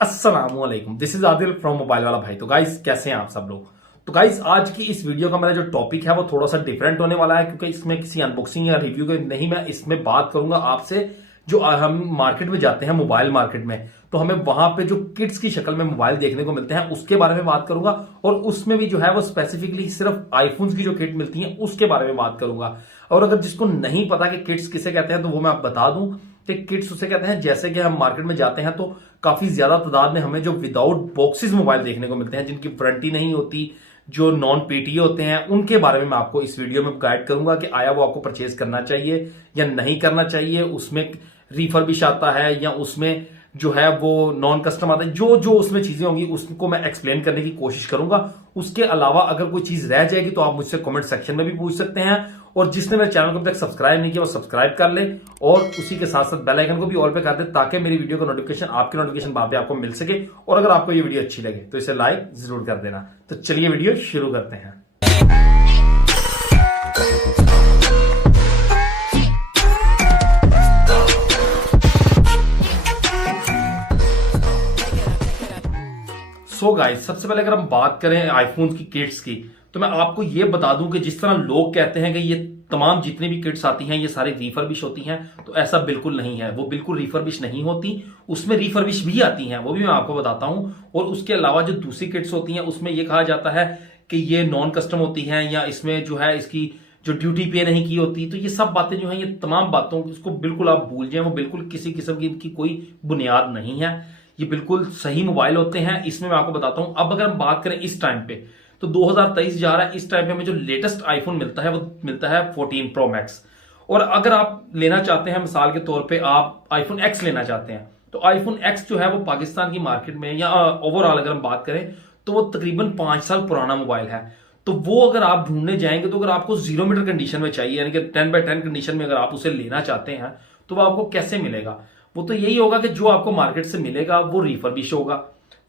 अस्सलामुअलैकुम, this is Adil from mobile वाला भाई। तो गाइस कैसे हैं आप सब लोग। तो गाइस आज की इस वीडियो का मेरा जो टॉपिक है वो थोड़ा सा डिफरेंट होने वाला है, क्योंकि इसमें किसी अनबॉक्सिंग या रिव्यू के नहीं, मैं इसमें बात करूंगा आपसे। जो हम मार्केट में जाते हैं, मोबाइल मार्केट में, तो हमें वहां पे जो किट्स की शक्ल में मोबाइल देखने को मिलते हैं उसके बारे में बात करूंगा। और उसमें भी जो है वो स्पेसिफिकली सिर्फ आईफोन्स की जो किट मिलती है उसके बारे में बात करूंगा। और अगर जिसको नहीं पता कि किट्स किसे कहते हैं तो वो मैं आप बता दूं कि किट्स उसे कहते हैं जैसे कि हम मार्केट में जाते हैं तो काफी ज्यादा तादाद में हमें जो विदाउट बॉक्सेस मोबाइल देखने को मिलते हैं, जिनकी वारंटी नहीं होती, जो नॉन पीटीए होते हैं, उनके बारे में मैं आपको इस वीडियो में गाइड करूंगा कि आया वो आपको परचेज करना चाहिए या नहीं करना चाहिए। उसमें रिफर्बिश आता है या उसमें जो है वो नॉन कस्टम आता है, जो जो उसमें चीजें होंगी उसको मैं एक्सप्लेन करने की कोशिश करूंगा। उसके अलावा अगर कोई चीज रह जाएगी तो आप मुझसे कमेंट सेक्शन में भी पूछ सकते हैं। और जिसने मेरे चैनल को अभी तक सब्सक्राइब नहीं किया वो सब्सक्राइब कर ले और उसी के साथ साथ बेल आइकन को भी ऑल पे कर दे, ताकि मेरी वीडियो का नोटिफिकेशन आपके नोटिफिकेशन बार पे आपको मिल सके। और अगर आपको ये वीडियो अच्छी लगे तो इसे लाइक जरूर कर देना। तो चलिए वीडियो शुरू करते हैं। सो गाइस, सबसे पहले अगर हम बात करें आईफोन की किट्स की, तो मैं आपको ये बता दूं कि जिस तरह लोग कहते हैं कि ये तमाम जितनी भी किट्स आती हैं ये सारी रिफर्बिश होती हैं, तो ऐसा बिल्कुल नहीं है। वो बिल्कुल रिफर्बिश नहीं होती, उसमें रिफर्बिश भी आती हैं, वो भी मैं आपको बताता हूं। और उसके अलावा जो दूसरी किट्स होती हैं उसमें यह कहा जाता है कि ये नॉन कस्टम होती हैं, या इसमें जो है इसकी जो ड्यूटी पे नहीं की होती। तो ये सब बातें जो है, ये तमाम बातों इसको बिल्कुल आप भूल जाएं। वो बिल्कुल किसी किस्म की इनकी कोई बुनियाद नहीं है। ये बिल्कुल सही मोबाइल होते हैं, इसमें मैं आपको बताता हूं। अब अगर हम बात करें इस टाइम पे, तो 2023 जा रहा है, इस टाइम पे हमें जो लेटेस्ट आईफोन मिलता है वो मिलता है 14 प्रो मैक्स। और अगर आप लेना चाहते हैं, मिसाल के तौर पे आप आईफोन एक्स लेना चाहते हैं, तो आईफोन एक्स जो है वो पाकिस्तान की मार्केट में या ओवरऑल अगर हम बात करें तो वो तकरीबन 5 साल पुराना मोबाइल है। तो वो अगर आप ढूंढने जाएंगे, तो अगर आपको 0 मीटर कंडीशन में चाहिए, यानी कि 10x10 कंडीशन में अगर आप उसे लेना चाहते हैं, तो वो आपको कैसे मिलेगा? वो तो यही होगा कि जो आपको मार्केट से मिलेगा वो रिफर्बिश होगा।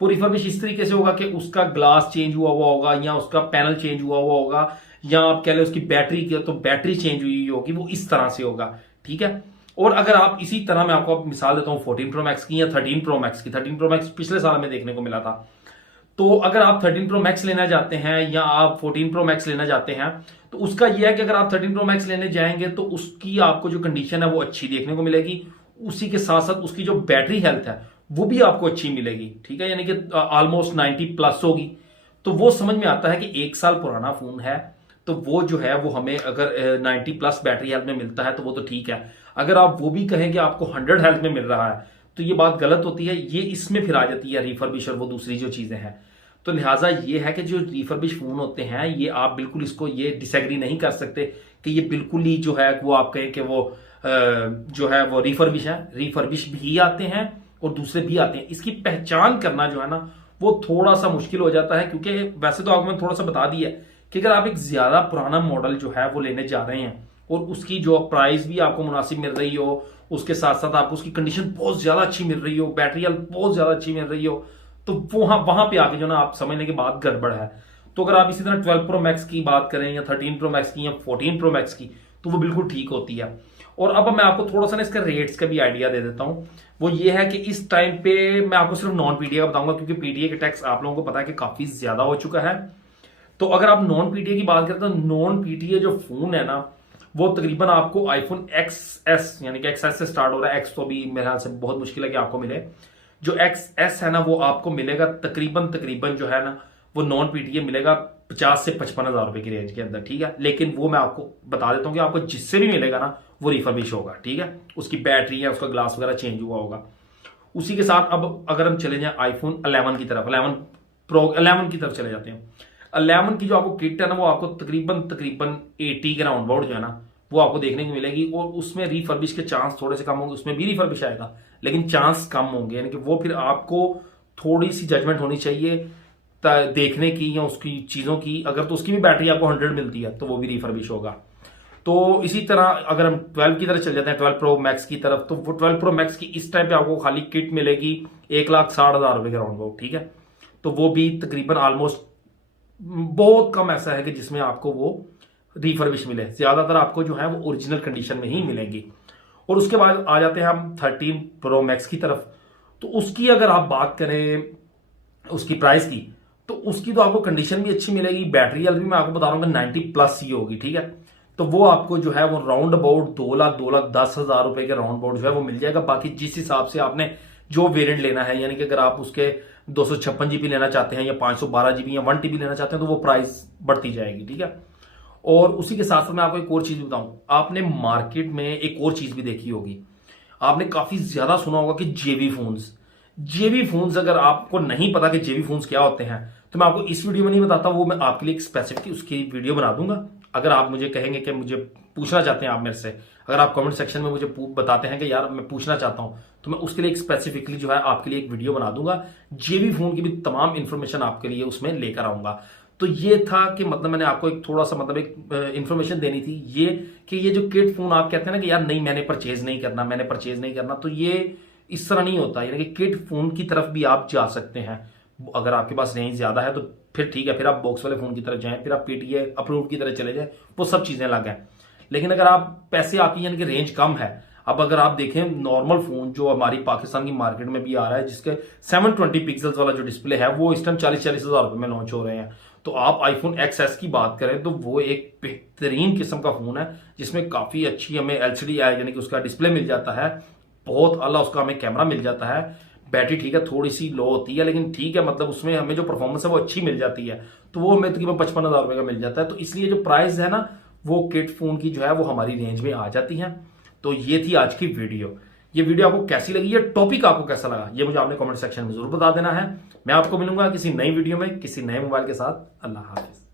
वो रिफर्बिश इस तरीके से होगा कि उसका ग्लास चेंज हुआ हुआ होगा, या उसका पैनल चेंज हुआ हुआ होगा, या आप कह लें उसकी बैटरी की तो बैटरी चेंज हुई होगी, वो इस तरह से होगा। ठीक है। और अगर आप इसी तरह, मैं आपको मिसाल देता हूं 14 प्रो मैक्स की या 13 प्रो मैक्स की। 13 प्रो मैक्स पिछले साल में देखने को मिला था। तो अगर आप 13 प्रो मैक्स लेना चाहते हैं या आप 14 प्रो मैक्स लेना चाहते हैं, तो उसका यह है कि अगर आप 13 प्रो मैक्स लेने जाएंगे तो उसकी आपको जो कंडीशन है वो अच्छी देखने को मिलेगी। उसी के साथ साथ उसकी जो बैटरी हेल्थ है वो भी आपको अच्छी मिलेगी। ठीक है, यानी कि ऑलमोस्ट 90 प्लस होगी। तो वो समझ में आता है कि 1 साल पुराना फोन है, तो वो जो है वो हमें अगर 90 प्लस बैटरी हेल्थ में मिलता है तो वो तो ठीक है। अगर आप वो भी कहें कि आपको 100 हेल्थ में मिल रहा है तो ये बात गलत होती है। ये इसमें फिर आ जाती है रिफर्बिश और वो दूसरी जो चीजें हैं। तो लिहाजा ये है कि जो रिफर्बिश फोन होते हैं, ये आप बिल्कुल इसको ये डिसएग्री नहीं कर सकते कि ये बिल्कुल ही जो है वो आप कहें कि वो जो है वो रिफर्बिश है। रिफर्बिश भी आते हैं और दूसरे भी आते हैं। इसकी पहचान करना जो है ना वो थोड़ा सा मुश्किल हो जाता है, क्योंकि वैसे तो आपको मैंने थोड़ा सा बता दिया है कि अगर आप एक ज्यादा पुराना मॉडल जो है वो लेने जा रहे हैं और उसकी जो प्राइस भी आपको मुनासिब मिल रही हो, उसके साथ साथ आपको उसकी कंडीशन बहुत ज्यादा अच्छी मिल रही हो, बैटरी हेल्थ बहुत ज्यादा अच्छी मिल रही हो, तो वहां पे आके जो ना आप समझने की बात गड़बड़ है। तो अगर आप इसी तरह 12 प्रो मैक्स की बात करें या 13 प्रो मैक्स की या 14 प्रो मैक्स की, तो वो बिल्कुल ठीक होती है। और अब मैं आपको थोड़ा सा ना इसका रेट्स का भी आइडिया दे देता हूं। वो ये है कि इस टाइम पे मैं आपको सिर्फ नॉन पीटीए का बताऊंगा, क्योंकि पीटीए के टैक्स आप लोगों को पता है कि काफी ज्यादा हो चुका है। तो अगर आप नॉन पीटीए की बात करें तो नॉन पीटीए जो फोन है ना वो तकरीबन आपको आईफोन XS, यानी कि XS से स्टार्ट हो रहा है, एक्स तो अभी मेरे ख्याल से बहुत मुश्किल है कि आपको मिले। जो XS है ना वो आपको मिलेगा तकरीबन जो है ना वो नॉन पीटीए मिलेगा 50 से 55 हजार रुपए की रेंज के अंदर। ठीक है, लेकिन वो मैं आपको बता देता हूं कि आपको जिससे भी मिलेगा ना वो रिफर्बिश होगा। ठीक है, उसकी बैटरी या उसका ग्लास वगैरह चेंज हुआ होगा। उसी के साथ अब अगर हम चले जाएं आईफोन 11 की तरफ, 11 प्रो 11 की तरफ चले जाते हैं। 11 की जो आपको किट है ना वो आपको तकरीबन 80 के राउंड अबाउट जो है ना वो आपको देखने को मिलेगी। और उसमें रिफर्बिश के चांस थोड़े से कम होंगे, उसमें भी रिफर्बिश आएगा लेकिन चांस कम होंगे, यानी कि वो फिर आपको थोड़ी सी जजमेंट होनी चाहिए देखने की या उसकी चीजों की। अगर तो उसकी भी बैटरी आपको 100 मिलती है तो वो भी रिफर्बिश होगा। तो इसी तरह अगर हम 12 की तरफ चल जाते हैं, 12 प्रो मैक्स की तरफ, तो वो 12 प्रो मैक्स की इस टाइम पे आपको खाली किट मिलेगी 1,60,000 रुपए के राउंड अबाउट। ठीक है, तो वो भी तकरीबन ऑलमोस्ट बहुत कम ऐसा है कि जिसमें आपको वो रिफर्बिश मिले। ज्यादातर आपको जो है वो ओरिजिनल कंडीशन में ही मिलेंगी। और उसके बाद आ जाते हैं हम 13 प्रो मैक्स की तरफ। तो उसकी अगर आप बात करें उसकी प्राइस की, तो उसकी तो आपको कंडीशन भी अच्छी मिलेगी। बैटरी हेल्थ भी मैं आपको बता रहा हूँ 90+ ही होगी, ठीक है। तो वो आपको जो है वो राउंड अबाउट 2,10,000 रुपए के राउंड अबाउट जो है वो मिल जाएगा। बाकी जिस हिसाब से आपने जो वेरिएंट लेना है, यानी कि अगर आप उसके 256 GB लेना चाहते हैं या 512 GB या 1 TB लेना चाहते हैं, तो वो प्राइस बढ़ती जाएगी, ठीक है। और उसी के साथ साथ मैं आपको एक और चीज बताऊं, आपने मार्केट में एक और चीज भी देखी होगी, आपने काफी ज्यादा सुना होगा कि जेबी फोन्स। जेबी फोन्स अगर आपको नहीं पता कि जेबी फोन्स क्या होते हैं, तो मैं आपको इस वीडियो में नहीं बताता, वो मैं आपके लिए एक स्पेसिफिक उसकी वीडियो बना दूंगा। अगर आप मुझे कहेंगे कि मुझे पूछना चाहते हैं आप मेरे से, अगर आप कमेंट सेक्शन में मुझे बताते हैं कि यार मैं पूछना चाहता हूं, तो मैं उसके लिए एक स्पेसिफिकली जो है आपके लिए एक वीडियो बना दूंगा। जेबी फोन की भी तमाम इंफॉर्मेशन आपके लिए उसमें लेकर आऊंगा। तो ये था कि मतलब मैंने आपको एक थोड़ा सा मतलब एक इंफॉर्मेशन देनी थी ये, कि ये जो किड फोन आप कहते हैं ना कि यार नहीं मैंने परचेज नहीं करना, तो ये इस तरह नहीं होता। यानी कि किड फोन की तरफ भी आप जा सकते हैं। अगर आपके पास रेंज ज्यादा है तो फिर ठीक है, फिर आप बॉक्स वाले फोन की तरफ जाएं, फिर आप पीटीए अप्रूव की तरफ चले जाएं, वो सब चीजें अलग हैं। लेकिन अगर आप पैसे आपकी यानी कि रेंज कम है, अब अगर आप देखें नॉर्मल फोन जो हमारी पाकिस्तान की मार्केट में भी आ रहा है, जिसके 720 पिक्सल्स वाला जो डिस्प्ले है, वो इस टाइम 40-40 हजार रुपए में लॉन्च हो रहे हैं। तो आप आईफोन XS की बात करें तो वो एक बेहतरीन किस्म का फोन है, जिसमें काफी अच्छी हमें LCD यानी कि उसका डिस्प्ले मिल जाता है, बहुत आला उसका हमें कैमरा मिल जाता है। बैटरी ठीक है थोड़ी सी लो होती है, लेकिन ठीक है मतलब उसमें हमें जो परफॉर्मेंस है वो अच्छी मिल जाती है। तो वो हमें तकरीबन 55,000 रुपए का मिल जाता है। तो इसलिए जो प्राइस है ना, वो किड फोन की जो है वो हमारी रेंज में आ जाती है। तो ये थी आज की वीडियो। ये वीडियो आपको कैसी लगी, ये टॉपिक आपको कैसा लगा, ये मुझे आपने कमेंट सेक्शन में जरूर बता देना है। मैं आपको मिलूंगा किसी नई वीडियो में किसी नए मोबाइल के साथ। अल्लाह हाफिज।